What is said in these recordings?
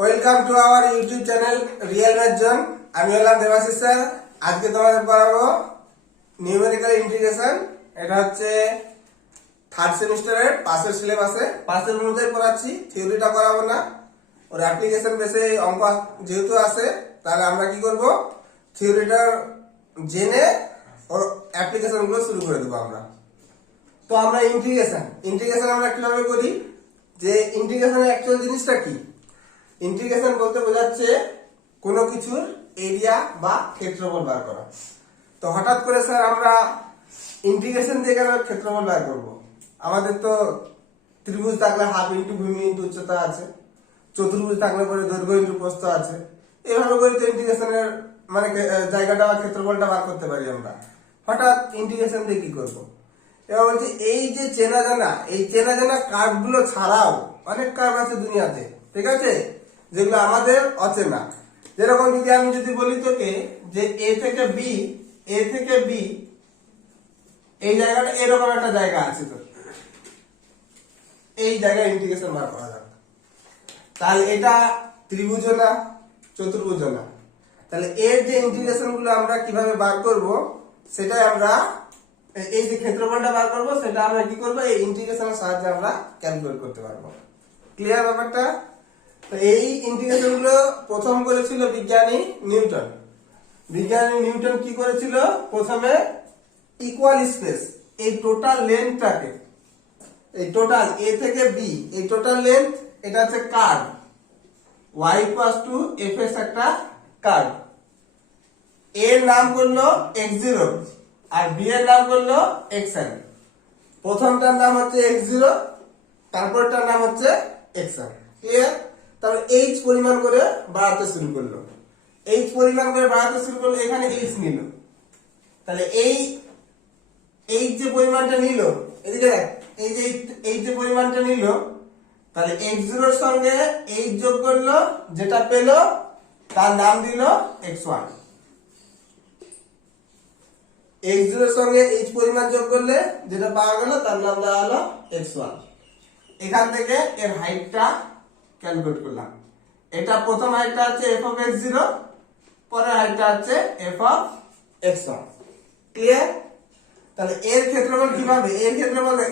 Welcome to our YouTube channel real math zone. আমি হলাম Debashis sir. আজকে তোমাদের পড়াবো নিউমেরিক্যাল ইন্টিগ্রেশন। এটা হচ্ছে থার্ড সেমিস্টারের পাশের সিলেবাসে পাশের অনুযায়ী পড়াচ্ছি, থিওরিটা করাবো না। ওর অ্যাপ্লিকেশন বেসে অঙ্ক যেহেতু আছে, তাহলে আমরা কি করব, থিওরিটা জেনে ওর অ্যাপ্লিকেশন গুলো শুরু করে দেবো আমরা। তো আমরা ইন্টিগ্রেশন আমরা কিভাবে করি, যে ইন্টিগ্রেশনের অ্যাকচুয়াল জিনিসটা কি। ইন্টিগ্রেশন বলতে বোঝাচ্ছে কোনো কিছুর এরিয়া বা ক্ষেত্রফল বার করা। তো হঠাৎ করে স্যার আমরা ইন্টিগ্রেশন দিয়ে কেন ক্ষেত্রফল বার করবো? আমাদের তো ত্রিভুজ থাকলে হাফ ইন্টু ভূমি ইন্টু উচ্চতা আছে, চতুর্ভুজ থাকলে পরে দৈর্ঘ্য ইন্টু প্রস্থ আছে। এভাবে করে তো ইন্টিগ্রেশনের মানে জায়গাটা বা ক্ষেত্রফলটা বার করতে পারি আমরা। হঠাৎ ইন্টিগ্রেশন দিয়ে কি করবো? এবার বলছি এই যে চেনা জানা কার্ভ গুলো ছাড়াও অনেক কার্ভ আছে দুনিয়াতে, ঠিক আছে, যেগুলো আমাদের অচেনা। যেরকম যদি বলি তোকে যে এ থেকে বি এই জায়গাটা এরকম একটা জায়গা আছে, তো এই জায়গায় ইন্টিগ্রেশন বার করা যাক। তাহলে এটা ত্রিভুজ না, চতুর্ভুজ না। তাহলে এর যে ইন্টিগ্রেশন গুলো আমরা কিভাবে বার করব, সেটাই আমরা এই যে ক্ষেত্রফলটা বার করব, সেটা আমরা কি করব, এই ইন্টিগ্রেশনের সাহায্যে আমরা ক্যালকুলেট করতে পারবো। ক্লিয়ার ব্যাপারটা? তো এই ইন্টিগ্রেশন গুলো প্রথম করেছিল বিজ্ঞানী নিউটন। কি করেছিল, প্রথমে ইকুয়াল স্পেস, এই টোটাল লেন্থটাকে, এই টোটাল এ থেকে বি, এই টোটাল লেন্থ, এটা হচ্ছে কার্ভ, y = fx একটা কার্ভ। এর নাম করলো x0 আর বি এর নাম করলো xn। প্রথমটার নাম হচ্ছে x0, তারপরটার নাম হচ্ছে xn। ক্লিয়ার? তারপর h পরিমাণ করে বাড়াতে শুরু করলো, এখানে h নিল। তাহলে এই যে পরিমাণটা নিল, এদিকে দেখ, এই যে পরিমাণটা নিল, তাহলে x0 এর সঙ্গে h যোগ করলো, যেটা পেলো তার নাম দিল x1। x0 এর সঙ্গে h পরিমাণ যোগ করলে যেটা পাওয়া গেল তার নাম দেওয়া হলো x1। এখান থেকে এর হাইটটা ক্যালকুলেট করলাম। এটা প্রথম হাইটটা হচ্ছে f(x0), পরের হাইটটা হচ্ছে f(x1). ক্লিয়ার? তাহলে এর ক্ষেত্রফল কিভাবে,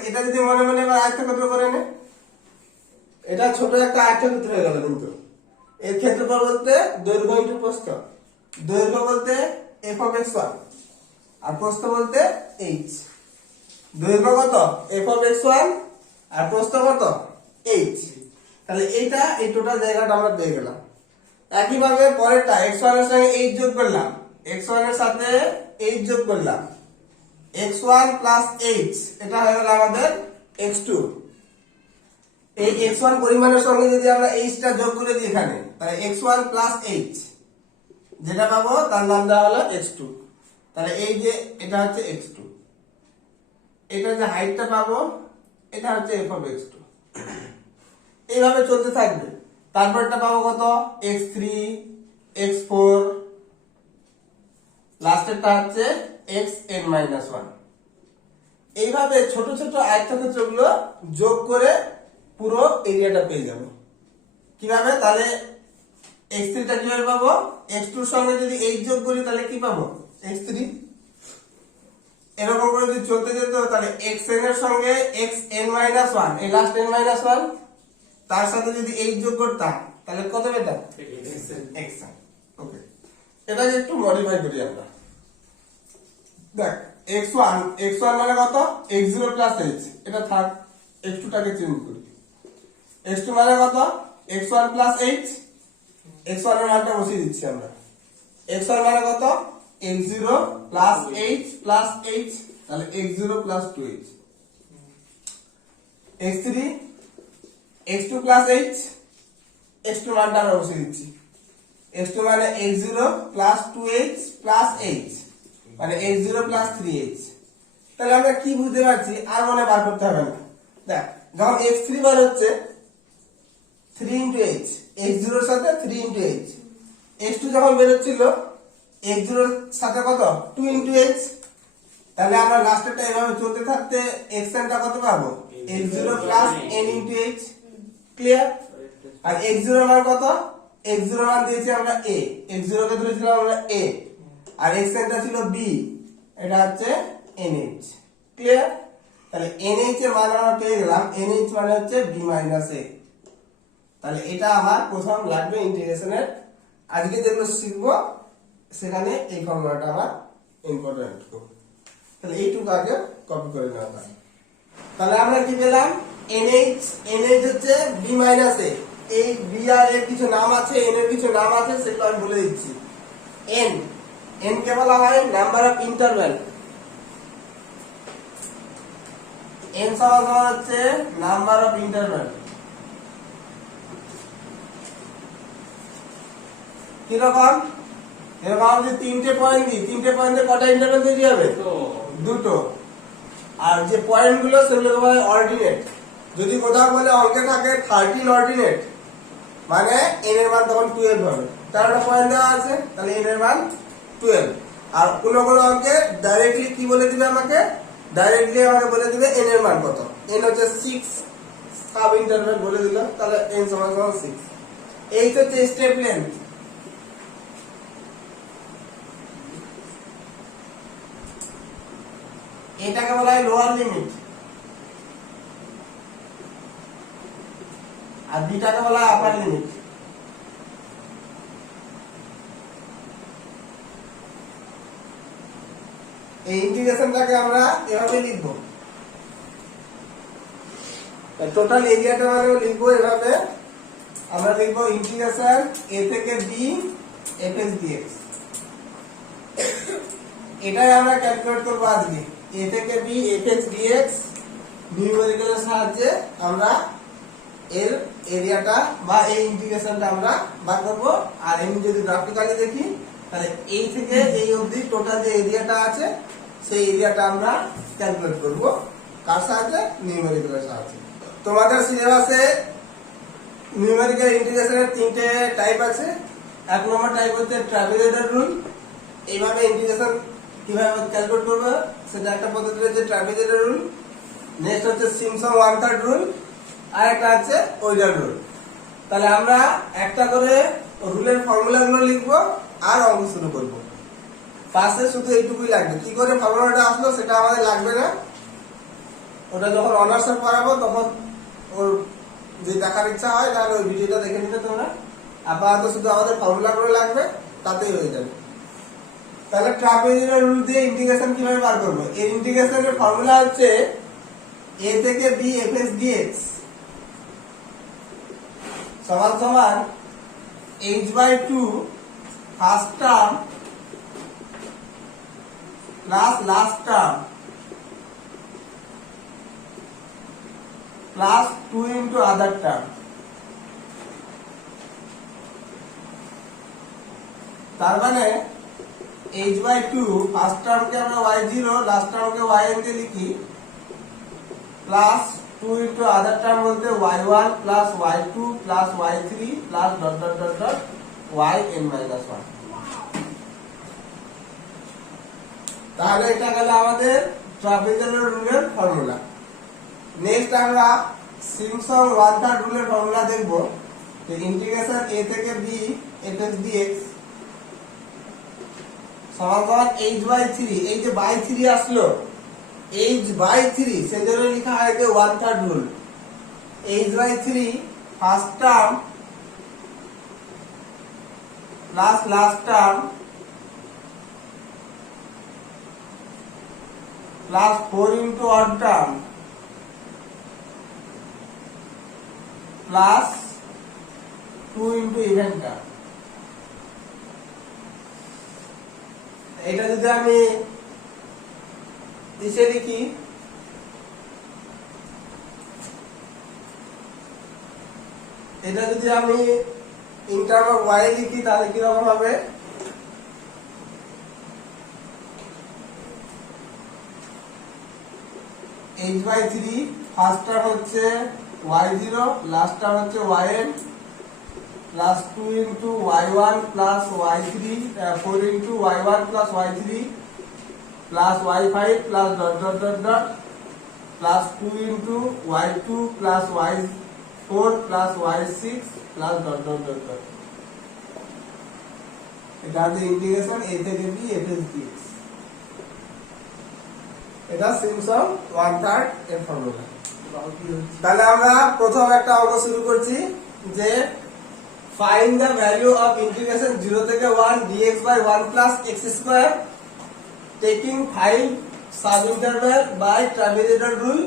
এটা যদি মনে মনে এবার আয়তক্ষেত্র করে নে, এটা ছোট একটা আয়তক্ষেত্র হয়ে গেল। কিন্তু এর ক্ষেত্রফল বলতে দৈর্ঘ্য ইন্টু প্রস্থ, দৈর্ঘ্য বলতে f(x1) আর প্রস্থ বলতে h। দৈর্ঘ্য কত, f(x1) আর প্রস্থ কত, h। তাহলে এইটা, এই টোটাল জায়গাটা আমরা পেয়ে গেলাম। একইভাবে পরেরটা x1 এর সঙ্গে h যোগ করলাম, x1 এর সাথে h যোগ করলাম, x1 + h, এটা হয়ে গেল আমাদের x2। এই x1 পরিমাণের সঙ্গে যদি আমরা h টা যোগ করে দিই এখানে, তাহলে x1 + h যেটা পাবো তার নাম দেওয়া হলো x2। তাহলে এই যে এটা হচ্ছে x2, এটা যে হাইটটা পাবো এটা হচ্ছে f(x2). এইভাবে চলতে থাকবে। তারপরটা পাবো কত, x3, x4, লাস্টেরটা হচ্ছে xn-1। এইভাবে ছোট ছোট আয়তক্ষেত্রগুলো যোগ করে পুরো এরিয়াটা পেয়ে যাবো। কিভাবে? তাহলে x3 টা কিভাবে পাবো, x2 এর সঙ্গে যদি h যোগ করি তাহলে কি পাবো, x3। এরকম করে যদি চলতে যেত, তাহলে xn এর সঙ্গে xn-1, এই লাস্ট n-1, তার সাথে যদি h যোগ করতাম তাহলে কত পেতাম, xn। ওকে, এটাকে একটু মডিফাই করি আমরা। দেখ, x1 মানে কত, x0 + h, এটা থাক, x2 টাকে চেঞ্জ করি। x2 মানে কত, x1 + h, x1 এর মানটা বসিয়ে দিচ্ছি আমরা। x1 মানে কত, x0 + h + h, তাহলে x0 + 2h। x3, x2 + h, x2 মানটা আমরা বসিয়ে দিচ্ছি। x2 মানে x0 + 2h + h, মানে x0 + 3h। তাহলে আমরা কি বুঝতে পারছি, আর মনে বার করতে হবে না। দেখ, যখন x3 বার হচ্ছে 3 × h, x0 এর সাথে 3 × h, x2 যখন বের হচ্ছিল x0 এর সাথে কত, 2 × h। তাহলে আমরা লাস্টেরটা এভাবে চলতে থাকতে xn টা কত পাবো, x0 + n × h। ক্লিয়ার? আর x0 এর মান কত, x0 মান দিয়েছি আমরা a, x0 কে ধরেছিলাম আমরা a, আর xn টা ছিল b, এটা হচ্ছে nh। ক্লিয়ার? তাহলে nh এর মান আমরা পেয়ে গেলাম, nh মানে হচ্ছে b মাইনাস a। তাহলে এটা আমার প্রথম লাগবে ইন্টিগ্রেশনের। আজকে যেগুলো শিখবো সেখানে এই ফর্মুলাটা আমার ইম্পর্টেন্ট। তাহলে এইটুকু আগে কপি করে নেওয়া যায়। তাহলে আমরা কি পেলাম, nh হচ্ছে b মাইনাস a। এই b আর এর কিছু নাম আছে, n এর কিছু নাম আছে, সেগুলো আমি বলে দিচ্ছি। n কে বলা হয় নাম্বার অফ ইন্টারভ্যাল। n সমান হচ্ছে নাম্বার অফ ইন্টারভ্যাল। কিরকম? এরকম যদি তিনটে পয়েন্ট দিই, তিনটে পয়েন্টে কটা ইন্টারভ্যাল তৈরি হবে? দুটো। আর যে পয়েন্ট গুলো সেগুলোকে বলা হয় অর্ডিনেট। যদি কোথাও বলে অঙ্কে থাকে 13 অর্ডিনেট, মানে n এর মান তখন 12 হবে। 13টা পয়েন্ট দেওয়া আছে, তাহলে n এর মান 12। আর কোনো কোনো অঙ্কে ডাইরেক্টলি কি বলে দিবে আমাকে? ডাইরেক্টলি আমাকে বলে দিবে n এর মান কত। n হচ্ছে 6 সাব ইন্টারভ্যাল বলে দিল, তাহলে n সমান 6। এই হচ্ছে স্টেপ লেন্থ। এটাকে বলা হয় লোয়ার লিমিট, আর বিটাকে বলা হয় আপার লিমিট। এই ইন্টিগ্রেশনটাকে আমরা এভাবে লিখব, টোটাল এরিয়াটা মানে লিখবো এভাবে। আমরা লিখবো ইন্টিগ্রেশন a থেকে b fx dx। এটাই আমরা ক্যালকুলেট করবো আজকে। a থেকে b fx dx নিউমেরিক্যালের সাহায্যে আমরা এর এরিয়াটা বা এই ইন্টিগ্রেশনটা আমরা বার করব। আর এমনি যদি গ্রাফিক্যালি দেখি, তাহলে এই থেকে এই অবধি টোটাল যে এরিয়াটা আছে সেই এরিয়াটা আমরা ক্যালকুলেট করব। কার সাহায্যে? নিউমেরিক্যালের সাহায্যে। তোমাদের সিলেবাসে নিউমেরিক্যাল ইন্টিগ্রেশনের তিনটে টাইপ আছে। এক নম্বর টাইপ হচ্ছে ট্রাপিজয়েডাল রুল। এইভাবে ইন্টিগ্রেশন কিভাবে ক্যালকুলেট করবে সেটা একটা পদ্ধতি হচ্ছে ট্রাপিজয়েডাল রুল। নেক্সট হচ্ছে সিম্পসন 1/3 রুল, আর একটা আছে ওয়েডার রুল। তাহলে আমরা একটা করে রুলের ফর্মুলা গুলো লিখবো আর অঙ্ক শুরু করব। পাশে শুধু এইটুকুই লাগবে। কি করে ফর্মুলাটা আসলো সেটা আমাদের লাগবে না, ওটা যখন অনার্সে পড়াবো তখন ওর যদি দেখার ইচ্ছা হয় তাহলে ওই ভিডিওটা দেখে নিতে তোমরা। আপাতত শুধু আমাদের ফর্মুলা করে লাগবে, তাতেই হয়ে যাবে। তাহলে ট্রাপিজয়েডাল রুল দিয়ে ইন্টিগ্রেশন কিভাবে বার করবো? এই ইন্টিগ্রেশনের ফর্মুলা হচ্ছে a থেকে b fx dx সমান সমান h/2 first term plus last term plus 2 into other term. তার মানে h/2 ফার্স্ট টার্মকে আমরা y0, লাস্ট টার্মকে yn দিয়ে লিখি, প্লাস 2 ইন্টু আদার টার্ম বলতে y1 plus y2 plus y3 plus dot dot dot dot yn minus 1। তাহলে এটা গেল আমাদের ট্রাপিজয়েডাল রুলের ফর্মুলা। নেক্সট আমরা সিম্পসন 1/3 রুলের ফর্মুলা দেখব। যে ইন্টিগ্রেশন a থেকে b fx dx সমান সমান h/3। এই যে বাই 3 আসলো, h/3 সেজন্য লেখা হয় যে 1/3 rule. h/3 first term plus last term plus 4 into odd term plus 2 into even term. এটা যদি আমি নিচে লিখি, এটা যদি আমি ইন টার্ম অফ y লিখি তাহলে কিরকম হবে? h/3 ফার্স্ট টার্ম হচ্ছে y0, লাস্ট টার্ম হচ্ছে yn plus 2 into y1 plus y3 4 into y1 plus y3 plus y5 plus dot dot dot dot plus 2 into y2 plus y4 plus y6 plus dot dot dot dot. এটা হচ্ছে integration a থেকে b fx dx। এটা Simpson 1/3 এর formula. তাহলে আমরা প্রথম একটা অঙ্ক শুরু করছি যে find the value of integration 0 থেকে 1 dx by 1 plus x square taking 5 sub interval by trapezoidal rule,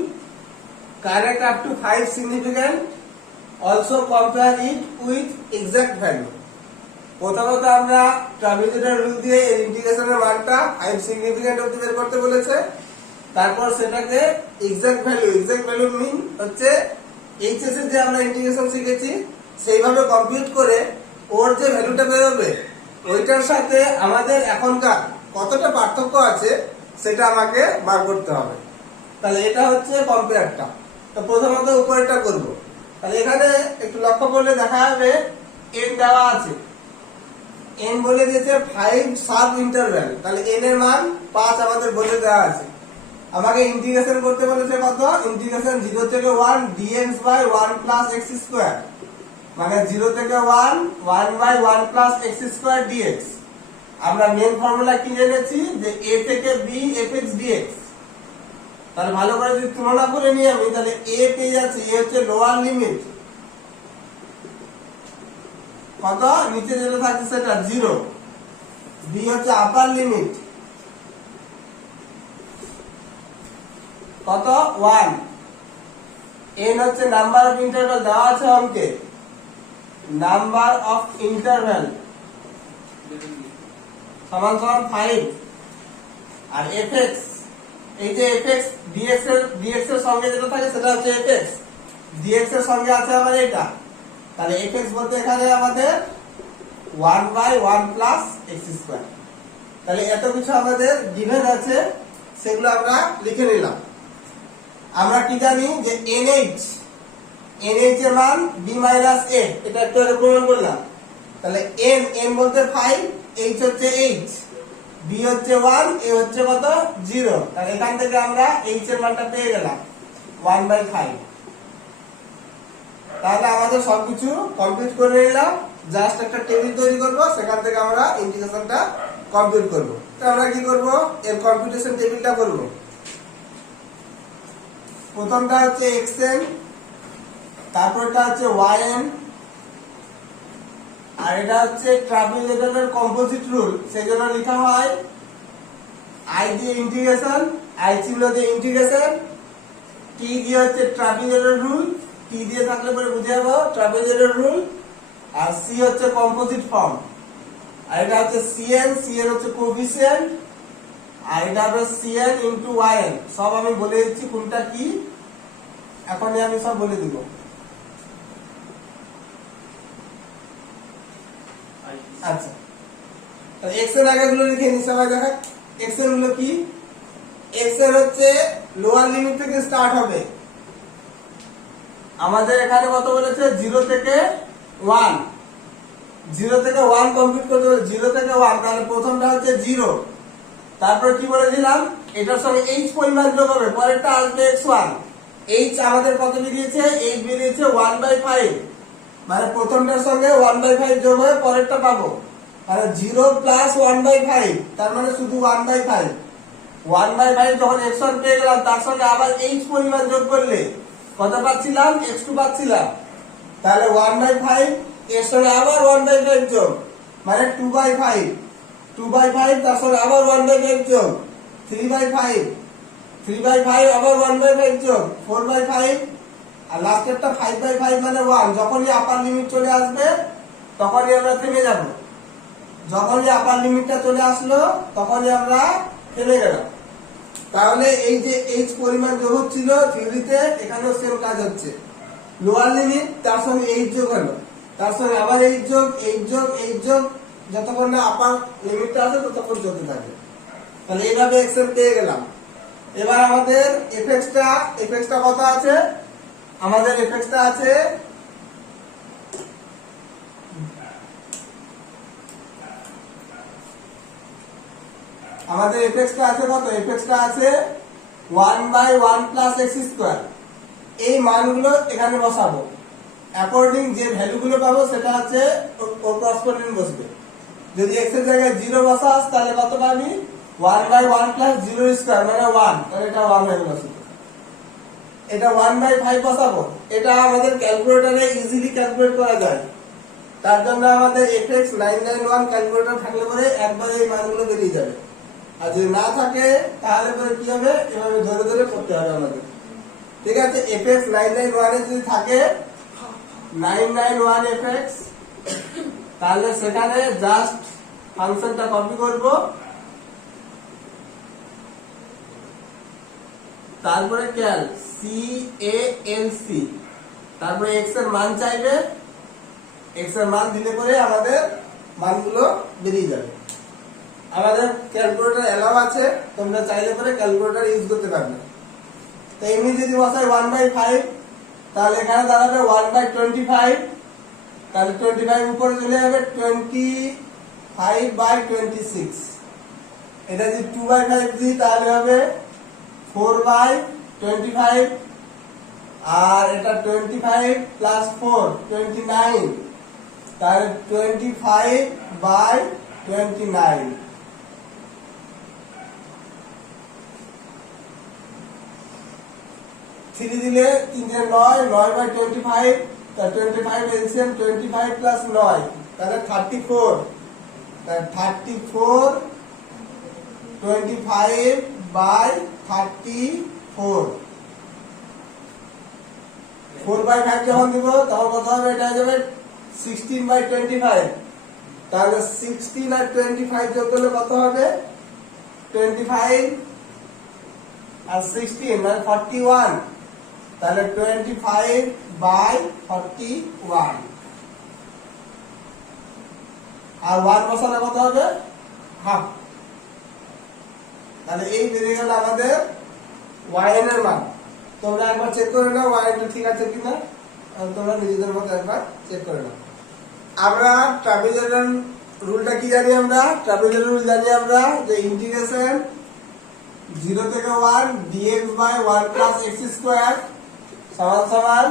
correct up to 5 significant, also compare it with exact value। প্রথমত আমরা ট্রাপিজয়েডাল রুল দিয়ে এর ইন্টিগ্রেশনের মানটা 5 সিগনিফিক্যান্ট অবধি বের করতে বলেছে। তারপর সেটাকে এক্সাক্ট ভ্যালু মিন হচ্ছে এইচএস এর যে আমরা ইন্টিগ্রেশন শিখেছি সেইভাবে কম্পিউট করে ওর যে ভ্যালুটা বের হবে ওইটার সাথে আমাদের এখনকার কতটা পার্থক্য আছে সেটা আমাকে বার করতে হবে। তাহলে এটা হচ্ছে কম্পেয়ারটা। তো প্রথমত উপরেরটা করব। তাহলে এখানে একটু লক্ষ্য করলে দেখা যাবে n দেওয়া আছে, n বলে দিয়েছে 5 সাব ইন্টারভ্যাল। তাহলে n এর মান 5 আমাদের বলে দেওয়া আছে। আমাকে ইন্টিগ্রেশন করতে বলেছে কত? ইন্টিগ্রেশন 0 থেকে 1 dx by 1 plus x square, মানে 0 থেকে 1 1 by 1 plus x square dx। আমরা মেন ফর্মুলা কি জেনেছি যে a থেকে b fx dx। তাহলে ভালো করে যদি তুলনা করে নিই আমি, তাহলে a পেয়ে যাচ্ছে, a হচ্ছে লোয়ার লিমিট কত, নিচে যেটা থাকছে সেটা 0, b হচ্ছে আপার লিমিট কত 1, n হচ্ছে নাম্বার অফ ইন্টারভ্যাল দেওয়া আছে অঙ্কে, নাম্বার অফ ইন্টারভ্যাল সমান সমান 5, আর fx, এই যে fx dx এর সঙ্গে যেটা থাকে সেটা হচ্ছে fx, dx এর সঙ্গে আছে আবার এটা। তাহলে fx বলতে এখানে আমাদের 1 by 1 plus x square। তাহলে এত কিছু আমাদের গিভেন আছে, সেগুলো আমরা লিখে নিলাম। আমরা কি জানি যে nh এর মান b minus a, এটা একটু আগে প্রমাণ করলাম। তাহলে n বলতে 5, h হচ্ছে h, b হচ্ছে 1, a হচ্ছে কত 0। তাহলে এখান থেকে আমরা h এর মানটা পেয়ে গেলাম 1 by 5। তাহলে আমাদের সবকিছু কমপ্লিট করে নিলাম, জাস্ট একটা টেবিল তৈরি করব, সেখান থেকে আমরা ইন্টিগ্রেশনটা কমপ্লিট করব। তো আমরা কি করব, এর কম্পিউটেশন টেবিলটা করব। প্রথমটা হচ্ছে xn, তারপরটা হচ্ছে yn, আর এটা হচ্ছে ট্রাপিজয়েডালের কম্পোজিট রুল, সেজন্য লেখা হয় i দিয়ে ইন্টিগ্রেশন, i চিহ্ন দিয়ে ইন্টিগ্রেশন, t দিয়ে হচ্ছে ট্রাপিজয়েডাল রুল, t দিয়ে থাকলে পরে বুঝে যাবো ট্রাপিজয়েডাল রুল, আর c হচ্ছে কম্পোজিট ফর্ম, আর এটা হচ্ছে cn হচ্ছে কোএফিসিয়েন্ট, আর এটা হবে cn ইনটু yn। সব আমি বলে দিচ্ছি কোনটা কি, এখনই আমি সব বলে দিব। আচ্ছা, তাহলে x এর আগেগুলো লিখে নিই সবাই। দেখা x এর গুলো কি, x এর হচ্ছে লোয়ার লিমিট থেকে স্টার্ট হবে। আমাদের এখানে কত বলেছে 0 থেকে 1, 0 থেকে 1 কমপ্লিট করতে হবে, 0 থেকে 1। তাহলে প্রথমটা হচ্ছে 0, তারপর কি বলেছিলাম এটার সঙ্গে h পরিমাণ যোগ হবে, পরেরটা আসবে x1। h আমাদের কত বেরিয়েছে, h বেরিয়েছে 1 by 5, মানে প্রথমটার সঙ্গে 1 by 5 যোগ হয়ে পরেরটা পাবো। তাহলে 0 প্লাস 1 by 5, তার মানে শুধু 1 by 5। 1 by 5 যখন x1 পেয়ে গেলাম, তার সঙ্গে আবার h পরিমাণ যোগ করলে কত পাচ্ছিলাম, x2 পাচ্ছিলাম। তাহলে 1 by 5 এর সঙ্গে আবার 1 by 5 যোগ, মানে 2 by 5, 2 by 5 তার সঙ্গে আবার 1 by 5 যোগ, 3 by 5, 3 by 5 আবার 1 by 5 যোগ, 4 by 5, আর লাস্টেরটা 5 by 5 মানে 1। যখনই আপার লিমিট চলে আসবে তখনই আমরা থেমে যাব, যখনই আপার লিমিটটা চলে আসলো তখনই আমরা থেমে গেলাম। তাহলে এই যে h পরিমাণ যোগ হচ্ছিল থিওরিতে, এখানেও সেম কাজ হচ্ছে। লোয়ার লিমিট তার সঙ্গে h যোগ হলো, তার সঙ্গে আবার h যোগ, যতক্ষণ না আপার লিমিটটা আসে ততক্ষণ চলতে থাকে। তাহলে এইভাবে xn পেয়ে গেলাম। এবার আমাদের fx টা কত আছে, আমাদের fx টা আছে কত, fx টা আছে 1 by 1 plus x square। এই মানগুলো এখানে বসাবো, অ্যাকর্ডিং যে ভ্যালুগুলো পাবো সেটা হচ্ছে ওর করসপন্ডিং বসবে। যদি x এর জায়গায় 0 বসাস তাহলে কত পাবি 1/1 প্লাস 0 স্কয়ার মানে 1, তাহলে এটা 1 হয়ে গেল। এটা 1/5 বসাবো, এটা আমাদের ক্যালকুলেটরে ইজিলি ক্যালকুলেট করা যায়। তার জন্য আমাদের fx 991 ক্যালকুলেটর থাকলে পরে একবারে এই মানগুলো বেরিয়ে যাবে। আর যদি না থাকে তাহলে পরে কি হবে, এভাবে ধরে ধরে করতে হবে আমাদের। ঠিক আছে, fx 991 এ যদি থাকে 991 fx, তাহলে সেখানে জাস্ট ফাংশনটা কপি করব, তারপরে ক্যাল CALC, তারপরে x এর মান চাইবে, x এর মান দিলে পরে আমাদের মানগুলো বেরিয়ে যাবে। আমাদের ক্যালকুলেটর এলাও আছে, তোমরা চাইলে পরে ক্যালকুলেটর ইউজ করতে পারবে। তো এমনি যদি বসাই 1/5, তাহলে এখানে দাঁড়াবে 1/25, তাহলে 25 উপরে চলে যাবে 25/26। এটা যদি 2/5 দিই তাহলে হবে 4/25, আর এটা 25 প্লাস 4 29, তাহলে 25/29। থ্রি দিলে 3 9, 9/25, তাহলে 25 এলসিএম 25 প্লাস 9, তাহলে 34, তাহলে 34 25/34। 4/5 যখন দিব তখন কত হবে, এটা হয়ে যাবে 16/25, তাহলে 16 আর 25 যোগ করলে কত হবে 25 আর 16 মানে 41, তাহলে 25/41। আর 1 বসালে কত হবে হাফ। তাহলে এই বেরিয়ে গেল আমাদের yn এর মান। তোমরা একবার চেক করে নাও yn টা ঠিক আছে কিনা, তোমরা নিজেদের মতো একবার চেক করে নাও। আমরা ট্রাপিজয়েডাল রুলটা কি জানি, আমরা ট্রাপিজয়েডাল রুল জানি আমরা যে ইন্টিগ্রেশন 0 থেকে 1 dx/1 plus x স্কয়ার সমান সমান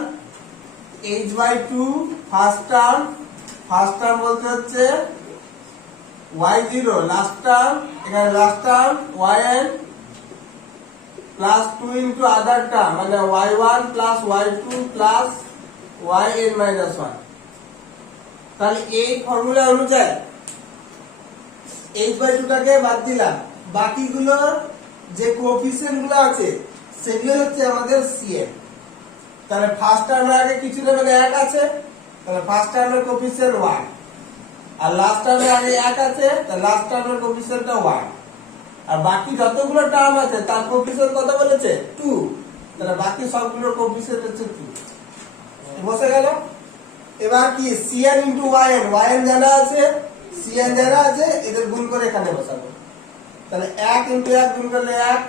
h/2 ফার্স্ট টার্ম বলতে হচ্ছে y0 লাস্ট টার্ম, এখানে last term yn plus 2 into other term মানে y1 plus y2 plus yn minus 1। তাহলে এই ফর্মুলা অনুযায়ী h/2 টাকে বাদ দিলাম, বাকিগুলোর যে কোএফিসিয়েন্ট গুলো আছে সেগুলো হচ্ছে আমাদের cn। তাহলে ফার্স্ট টার্মের আগে কিছু না মানে 1 আছে, তাহলে ফার্স্ট টার্মের কোএফিসিয়েন্ট 1, আর লাস্ট টার্মের আগে 1 আছে, তাহলে লাস্ট টার্মের কোএফিসিয়েন্টটা 1, আর বাকি যতগুলো টার্ম আছে তার কোএফিসিয়েন্ট কত বলেছে 2, তাহলে বাকি সবগুলোর কোএফিসিয়েন্ট হচ্ছে 2। বসে গেল। এবার কি cn ইনটু yn জানা আছে, cn জানা আছে, এদের গুণ করে এখানে বসাবো। তাহলে 1 ইনটু 1 গুণ করলে 1,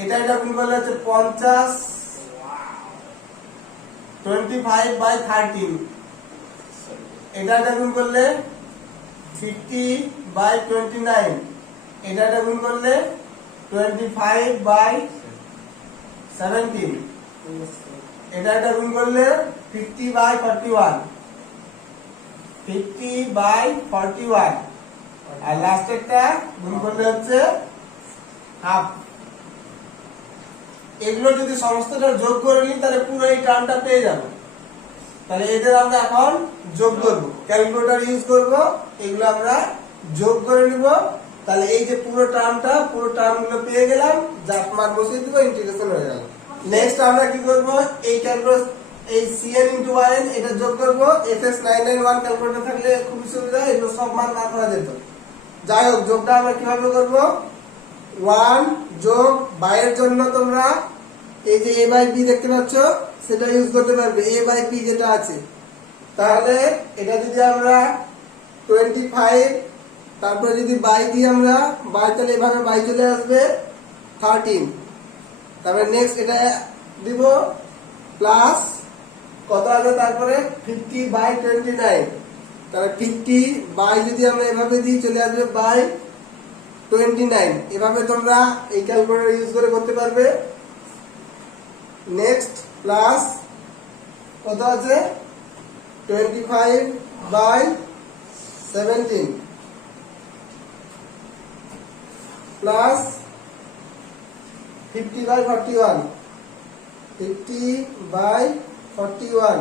এটা গুণ করলে হচ্ছে 50, 25/13, এটা গুণ করলে 50/29, এটা গুণ করলে 25/17, এটা গুণ করলে 50/41, 50/41, আর লাস্টেরটা গুণ করলে হচ্ছে হাফ। এগুলো যদি সমস্তটা যোগ করে নিই তাহলে পুরো এই টার্মটা পেয়ে যাবো। তাহলে এদের আমরা এখন যোগ করব, ক্যালকুলেটর ইউজ করব, এগুলো আমরা যোগ করে নিব। তাহলে এই যে পুরো টার্মগুলো পেয়ে গেলাম, জাস্ট মান বসিয়ে দিব, ইন্টিগ্রেশন হয়ে গেল। নেক্সট আমরা কি করব, এই ক্যালকুলেটর এই cn ইনটু yn এটা যোগ করব। fx 991 ক্যালকুলেটর থাকলে খুবই সুবিধা, এগুলো সব মান না করা যেত। যাই হোক, যোগটা আমরা কিভাবে করব, 1 যোগ বাইরের জন্য তোমরা এই যে a/b দেখতে পাচ্ছ সেটা ইউজ করতে পারবে, a/b যেটা আছে। তাহলে এটা যদি আমরা 25, তারপরে যদি বাই দিই আমরা বাই, তাহলে এভাবে বাই চলে আসবে 13, তারপরে নেক্সট এটা দিব প্লাস কত আছে, তারপরে 50/29, তাহলে 50 বাই যদি আমরা এভাবে দিই চলে আসবে বাই 29। এভাবে তোমরা এই ক্যালকুলেটর ইউজ করে করতে পারবে। নেক্সট প্লাস কত আছে 25/17, প্লাস 50/41 50/41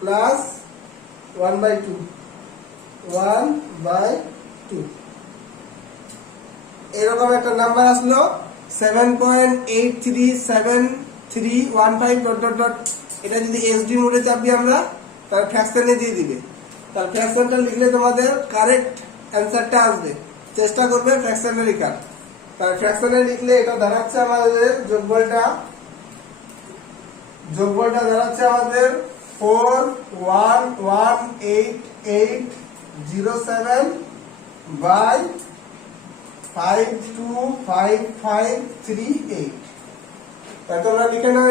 প্লাস 1/2 1/2 এরকম একটা নাম্বার আসলো 7.837315 ... এটা যদি এসডি মোডে চাপি আমরা তাহলে ফ্র্যাকশনে দিয়ে দিবে। তাহলে ফ্র্যাকশনটা লিখলে তোমাদের কারেক্ট অ্যান্সারটা আসবে। চেষ্টা করবে ফ্র্যাকশনে লেখার। তাহলে ফ্র্যাকশনে লিখলে এটা দাঁড়াচ্ছে আমাদের যোগফলটা দাঁড়াচ্ছে আমাদের 41188/525538। তাই তোমরা লিখে নাও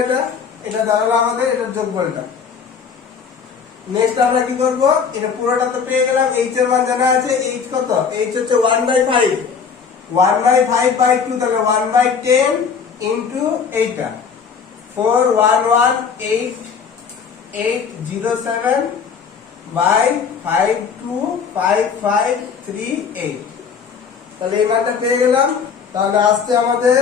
এটা দাঁড়ালো আমাদের এটার যোগফলটা। নেক্সট আমরা কি করব, এটা পুরোটা তো পেয়ে গেলাম। এইচ এর মান জানা আছে। এইচ কত? এইচ হচ্ছে 1/5 1/5/2 তাহলে 1/10 ইনটু এইটা 41188/525538। তাহলে এই মানটা পেয়ে গেলাম। তাহলে আসছে আমাদের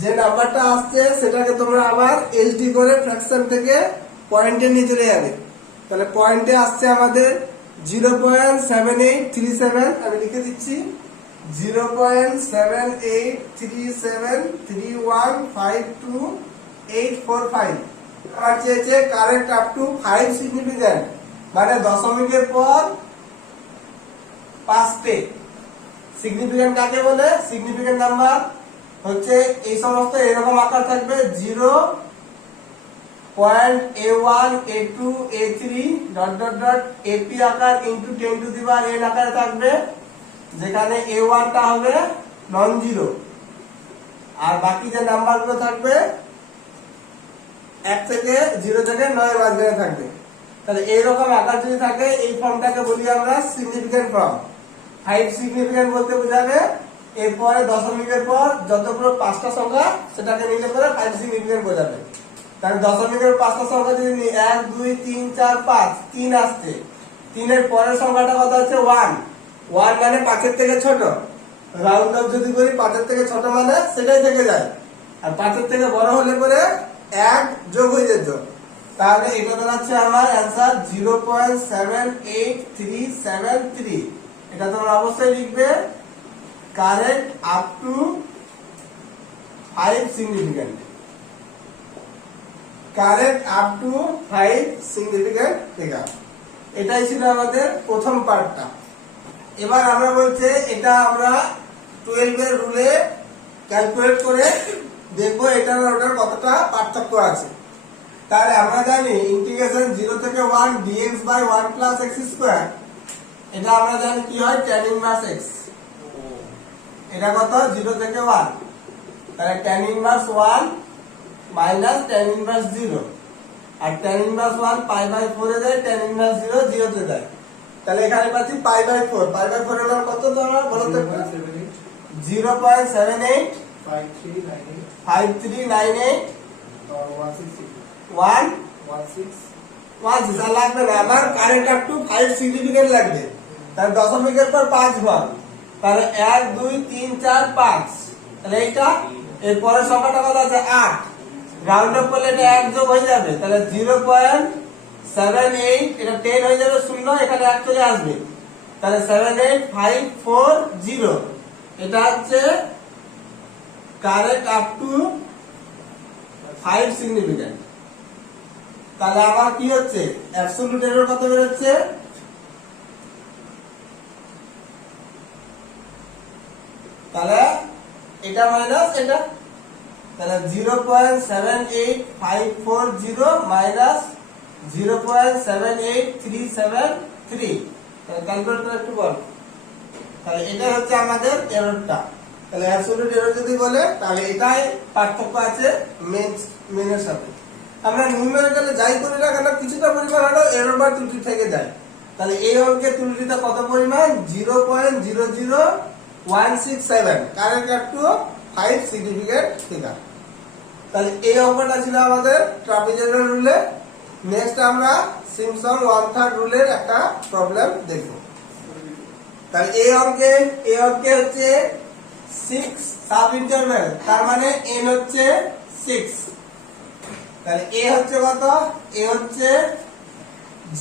যে নাম্বারটা আসছে সেটাকে তোমরা আবার এসডি করে ফ্র্যাকশন থেকে পয়েন্টে নিয়ে চলে যাবে। তাহলে পয়েন্টে আসছে আমাদের 0.7837। আমি লিখে দিচ্ছি 0.7837315285 আমার চেয়েছে কারেক্ট আপ টু 5 সিগনিফিক্যান্ট, মানে দশমিকের পর 5টে। সিগনিফিক্যান্ট কাকে বলে? সিগনিফিক্যান্ট নাম্বার হচ্ছে এই সমস্ত এরকম আকার থাকবে 0.A1 A2 A3 ... AP আকার ইনটু 10⁻n আকারে থাকবে, যেখানে A1 টা হবে নন জিরো আর বাকি যে নাম্বারগুলো থাকবে 1 থেকে 0 থেকে 9 এর মাঝখানে থাকবে। তাহলে এইরকম আকার যদি থাকে এই ফর্মটাকে বলি আমরা সিগনিফিক্যান্ট ফর্ম। 5 সিগনিফিক্যান্ট বলতে বোঝাবে এরপরে দশমিকের পর যতগুলো 5টা সংখ্যা সেটাকে নিলে পরে 5 সিগনিফিক্যান্ট বোঝাবে। তাহলে দশমিকের 5টা সংখ্যা যদি নিই 1 2 3 4 5 3 আসছে, 3 এর পরের সংখ্যাটা কত হচ্ছে 1 মানে 5 এর থেকে ছোট। রাউন্ড অফ যদি করি 5 এর থেকে ছোট মানে সেটাই থেকে যায়, আর 5 এর থেকে বড় হলে পরে 1 যোগ হয়ে যেত। তাহলে এটা দাঁড়াচ্ছে আমার অ্যান্সার 0.78373। এটা তোমরা অবশ্যই লিখবে correct up to 5 significant. Correct up to 5 significant লেখা। এটাই ছিল আমাদের প্রথম পার্টটা। এবার আমরা বলছে এটা আমরা 12 এর রুলে ক্যালকুলেট করে দেখবো এটার ওটার কতটা পার্থক্য আছে। তাহলে আমরা জানি ইন্টিগ্রেশন 0 থেকে 1 dx/1 + x², এটা আমরা জানি কি হয় tan ইনভার্স x। এটা কত 0 থেকে 1, তাহলে tan inverse 1 minus tan inverse 0, আর tan ইনভার্স 1 π/4 এ যায়, tan ইনভার্স 0 0 তে যায়। তাহলে এখানে পাচ্ছি π/4 π/4 এর মান কত তোমরা বলো তো? 0.78 5398 116 লাগবে না আমার, কারেন্ট আপ টু 5 সিগনিফিক্যান্ট লাগবে। তাহলে দশমিকের পর 5 ঘর, তাহলে 1 2 3 4 5, তাহলে এইটা এর পরের সংখ্যাটা কত আছে 8। রাউন্ড অফ করলে এটা 1 যোগ হয়ে যাবে, তাহলে 0.78 এটা 10 হয়ে যাবে 0, এখানে 1 চলে আসবে, তাহলে 78540 এটা হচ্ছে কারেক্ট আপ টু 5 সিগনিফিক্যান্ট। তাহলে আবার কি হচ্ছে অ্যাবসলিউট এরর কত বের হচ্ছে? তাহলে এটা মাইনাস এটা, তাহলে 0.78540 মাইনাস 0.78373। তাহলে ক্যালকুলেট করে একটু বল। তাহলে এটাই হচ্ছে আমাদের এররটা। তাহলে অ্যাবসলিউট এরর যদি বলে তাহলে এটাই পার্থক্য আছে মেনের সাথে। আমরা নিউমেরিক্যালে যাই করি না কেন কিছুটা পরিমাণ হলেও এরর বা ত্রুটি থেকে যায়। তাহলে এই অঙ্কের ত্রুটিটা কত পরিমাণ? 0.00167, correct up to 5 significant figure. তাহলে এই অঙ্কটা ছিল আমাদের ট্রাপিজয়েডাল রুলে। নেক্সট আমরা সিম্পসন 1/3 রুলের একটা প্রবলেম দেখব। তাহলে এ অঙ্কে হচ্ছে 6 সাব ইন্টারভ্যাল, তার মানে n হচ্ছে 6। তাহলে a হচ্ছে কত? a হচ্ছে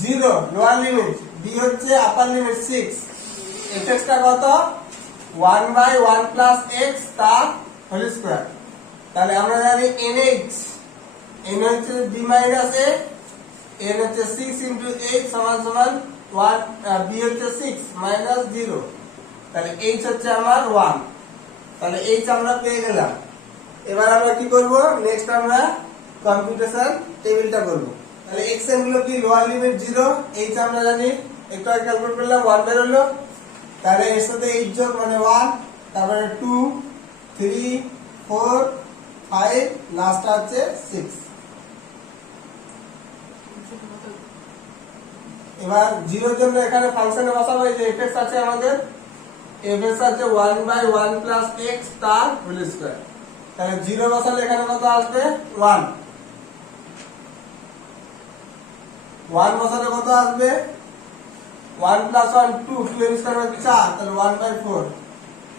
0 লোয়ার লিমিট, b হচ্ছে আপার লিমিট 6, fx টা কত? 1/1 প্লাস x তার হোল স্কয়ার। তাহলে আমরা জানি nh, n হচ্ছে b মাইনাস a, n হচ্ছে 6 ইনটু 8 সমান সমান 1, b হচ্ছে 6 মাইনাস 0, তাহলে h হচ্ছে আমার 1। তাহলে h আমরা পেয়ে গেলাম। এবার আমরা কি করব? নেক্সট আমরা কম্পিউটেশন টেবিলটা করব। তাহলে x এর গুলো কি? লোয়ার লিমিট 0, h আমরা জানি, একটু আগে ক্যালকুলেট করলাম 1 বের হলো। তাহলে এর সাথে h যোগ মানে 1, তারপরে 2 3 4 5, লাস্টটা হচ্ছে 6। এবার 0 এর জন্য এখানে ফাংশনে বসাবো, এই যে fx আছে আমাদের, fx আছে 1/1 প্লাস x তার হোল স্কয়ার। তাহলে 0 বসালে এখানে কত আসবে? 1। 1 বসালে কত আসবে? 1 প্লাস 1 2, 2 এর স্কয়ার মানে 4, তাহলে 1/4।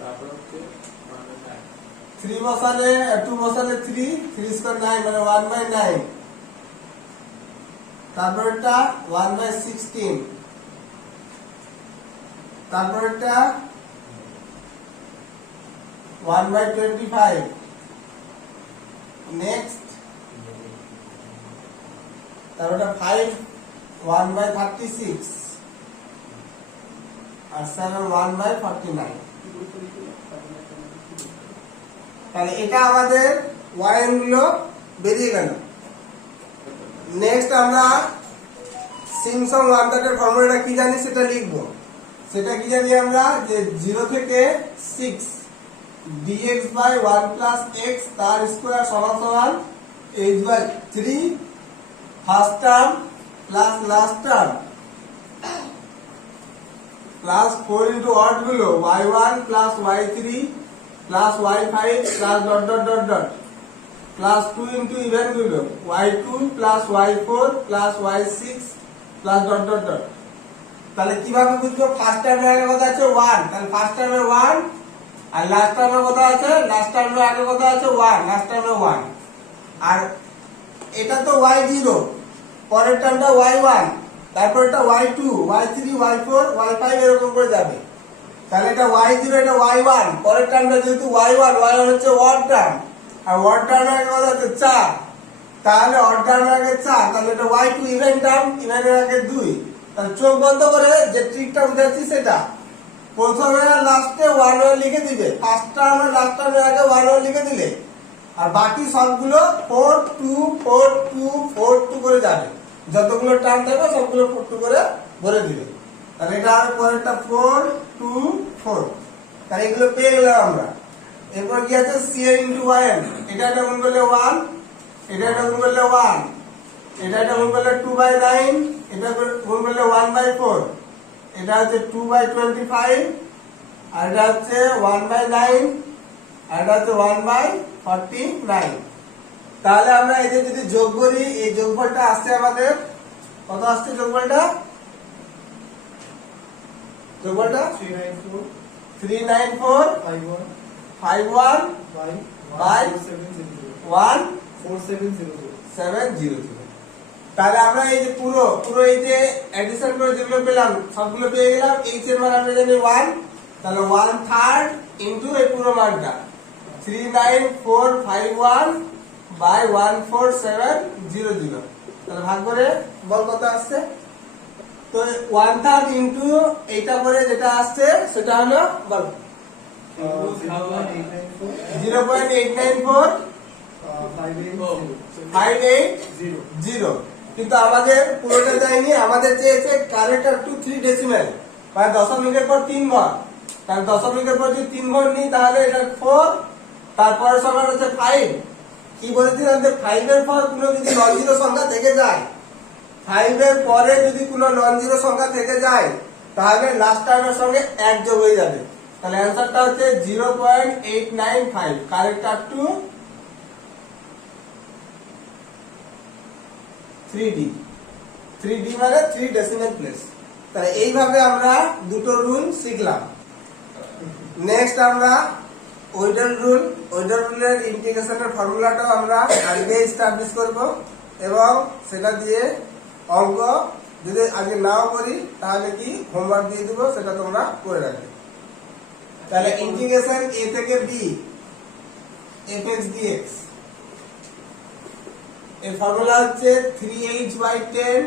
তারপর হচ্ছে 1/9। 3 বসালে 2 বসালে 3, 3 স্কয়ার 9 মানে 1/9। তারপর এটা 1/16, তারপর এটা 1/25, নেক্সট তারপর এটা 5 1/36, আর 7 1/49। তাহলে এটা আমাদের ওয়াইন গুলো বেরিয়ে গেল। নেক্সট আমরা সিম্পসন ওয়ার্ডারের ফর্মুলাটা কি জানি সেটা লিখবো। সেটা কি জানি আমরা? যে 0 থেকে 6 dx বাই 1 প্লাস x তার স্কয়ার সমান সমান h by 3 first term plus last term plus 4 into odd গুলো y1 plus y3 plus y5 plus dot dot dot dot plus 2 into even গুলো y2 plus y4 plus y6 plus dot dot dot. তাহলে কিভাবে বুঝবো? First টার্মের আগে কত আছে? 1, তাহলে ফার্স্ট টার্মে 1, আর লাস্ট টার্মে কত আছে? লাস্ট টার্মে আগে কত আছে? 1, লাস্ট টার্মে 1। আর এটা তো y0, পরের টার্মটা y1, তারপর এটা y2 y3 y4 y5 এরকম করে যাবে। তাহলে এটা y0 এটা y1, পরের টার্মটা যেহেতু y1 হচ্ছে অড টার্ম, আর অড টার্মের আগে কত আছে? 4, তাহলে অড টার্মের আগে 4, তাহলে এটা y2 ইভেন টার্ম, ইভেনের আগে 2। তাহলে চোখ বন্ধ করে যে ট্রিকটা বুঝাচ্ছি সেটা, প্রথমে আর লাস্টে 1 1 লিখে দিবে, ফার্স্ট টার্ম আর লাস্ট টার্মের আগে 1 1 লিখে দিলে, আর বাকি সবগুলো 4 2 4 2 4 2 করে যাবে। যতগুলো টার্ম থাকবে সবগুলো 4 2 করে ভরে দিবে। তাহলে এটা আর পরেরটা 4 2 4। তাহলে এগুলো পেয়ে গেলাম আমরা। এরপর কি আছে? cn ইনটু yn, এটা গুণ করলে 1, এটা গুণ করলে 1, এটা গুণ করলে 2/9, এটা গুণ করলে 1/4, এটা হচ্ছে 2/25, আর এটা হচ্ছে 1/9, আর এটা হচ্ছে 1/49। তাহলে আমরা এই যে যদি যোগ করি, এই যোগফলটা আসছে আমাদের কত আসছে? যোগফলটা 394 51 বাই 14700। তাহলে আমরা এই যে পুরো এই যে এডিশন করে যেগুলো পেলাম সবগুলো পেয়ে গেলাম। h এর মান আমরা জানি 1, তাহলে 1/3 ইনটু এই পুরো মানটা 39451 বাই 14700। তাহলে ভাগ করে বল কত আসছে? তো 1/3 ইনটু এইটা করে যেটা আসছে সেটা হলো বল 0.894 580। কিন্তু আমাদের পুরোটা যায়নি, আমাদের চেয়েছে কারেক্ট টু 3 ডেসিমেল, মানে দশমিকের পর 3 ঘর। কারণ দশমিকের পর যদি 3 ঘর নিই তাহলে এটা 4, তারপরে সমান হচ্ছে 5। কি বলেছিলাম যে 5 এর পর কোনো যদি নন জিরো সংখ্যা থেকে যায়, 5 এর পরে যদি কোনো নন জিরো সংখ্যা থেকে যায় তাহলে লাস্ট টার্মের সঙ্গে এক যোগ হয়ে যাবে। তাহলে অ্যান্সারটা হচ্ছে 0.895, correct up to 3D। 3D মানে 3 ডেসিমেল প্লেস। তাহলে এইভাবে আমরা দুটো রুল শিখলাম। নেক্সট আমরা ওয়েডার রুলের ইন্টিগ্রেশনের ফর্মুলাটাও আমরা আগে এস্টাবলিশ করব এবং সেটা দিয়ে অঙ্ক যদি আগে নাও করি তাহলে কি হোমওয়ার্ক দিয়ে দিব, সেটা তোমরা করে রাখবে। তাহলে ইন্টিগ্রেশন a থেকে b fx dx এর ফর্মুলা হচ্ছে 3h/10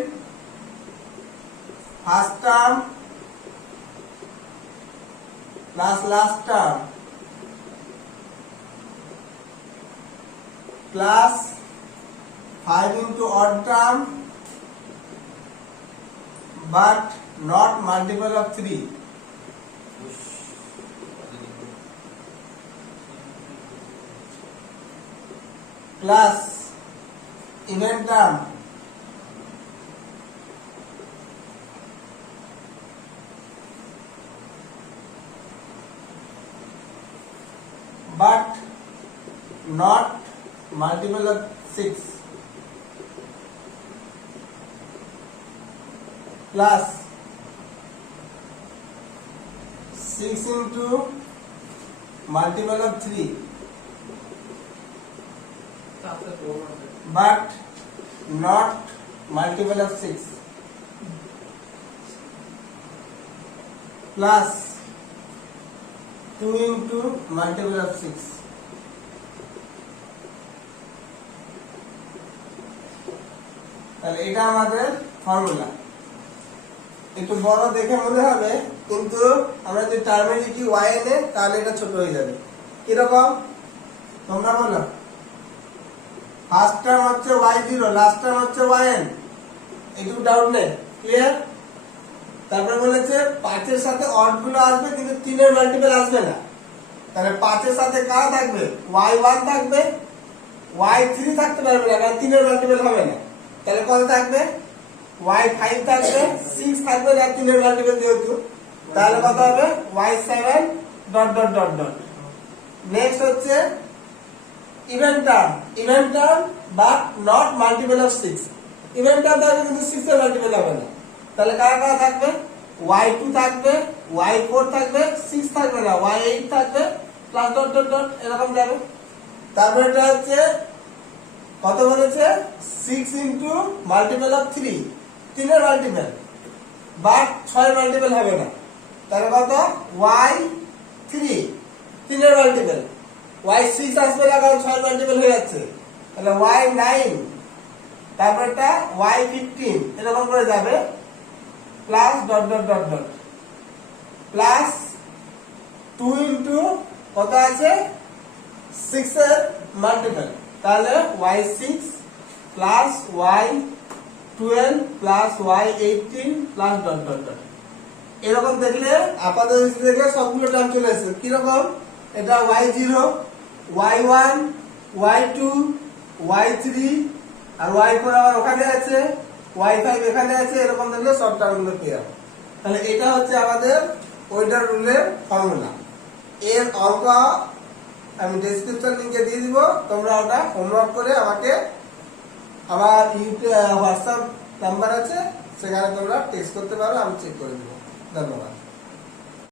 first term plus last term plus 5 into odd term but not multiple of 3 plus even term but not multiple of 6 plus 6 into multiple of 3 but not multiple of 6 plus 2 into multiple of 6 তাহলে এটা আমাদের formula. একটু বড় দেখে মনে হবে কিন্তু আমরা যদি টার্মে লিখি y এনে তাহলে এটা ছোট হয়ে যাবে। কিরকম তোমরা বলো? ফার্স্ট টার্ম হচ্ছে y0, লাস্ট টার্ম হচ্ছে yn, একটু ডাউট নেই, ক্লিয়ার? তারপরে বলেছে 5 এর সাথে অড গুলো আসবে কিন্তু 3 এর মাল্টিপল আসবে না। তাহলে 5 এর সাথে কারা থাকবে? y1 থাকবে, y3 থাকতে পারবে না কারণ 3 এর মাল্টিপল হবে না। তাহলে কত থাকবে? y5 থাকবে, 6 থাকবে না 3 এর মাল্টিপল যেহেতু, তাহলে কত হবে? y7 dot dot dot dot. Next হচ্ছে even term but not multiple of 6। Even term থাকবে কিন্তু 6 এর মাল্টিপল হবে না। তাহলে কারা কারা থাকবে? y2 থাকবে, y4 থাকবে, 6 থাকবে না, y8 থাকবে, প্লাস ডট ডট ডট এরকম যাবে। তারপরে এটা হচ্ছে কত বলেছে? 6 ইনটু মাল্টিপল অফ 3, 3 এর মাল্টিপল বাট 6 এর মাল্টিপল হবে না। তাহলে কত? y3, 3 এর মাল্টিপল, y6 আসবে না কারণ 6 এর মাল্টিপল হয়ে যাচ্ছে, তাহলে y9, তারপর এটা y15 এরকম করে যাবে, plus dot dot dot dot plus 2 into কত আছে? 6 এর মাল্টিপল, তাহলে y6 plus y12 plus y18 plus dot dot dot. এরকম দেখলে আপাতত দেখলে সবগুলো টার্ম চলে আসছে। কিরকম? এটা y0, y1, y2, y3 আর y4 আবার ওখানে আছে, y5 এখানে আছে, এরকম দেখলে সব টার্মগুলো ক্লিয়ার। তাহলে এটা হচ্ছে আমাদের ওয়েডার রুলের ফর্মুলা। এর অঙ্ক আমি ডেসক্রিপশন লিংকে দিয়ে দিব, তোমরা ওটা হোমওয়ার্ক করে আমাকে আমার হোয়াটসঅ্যাপ নাম্বার আছে সেখানে তোমরা টেক্সট করতে পারো, আমি চেক করে দেবো। ধন্যবাদ।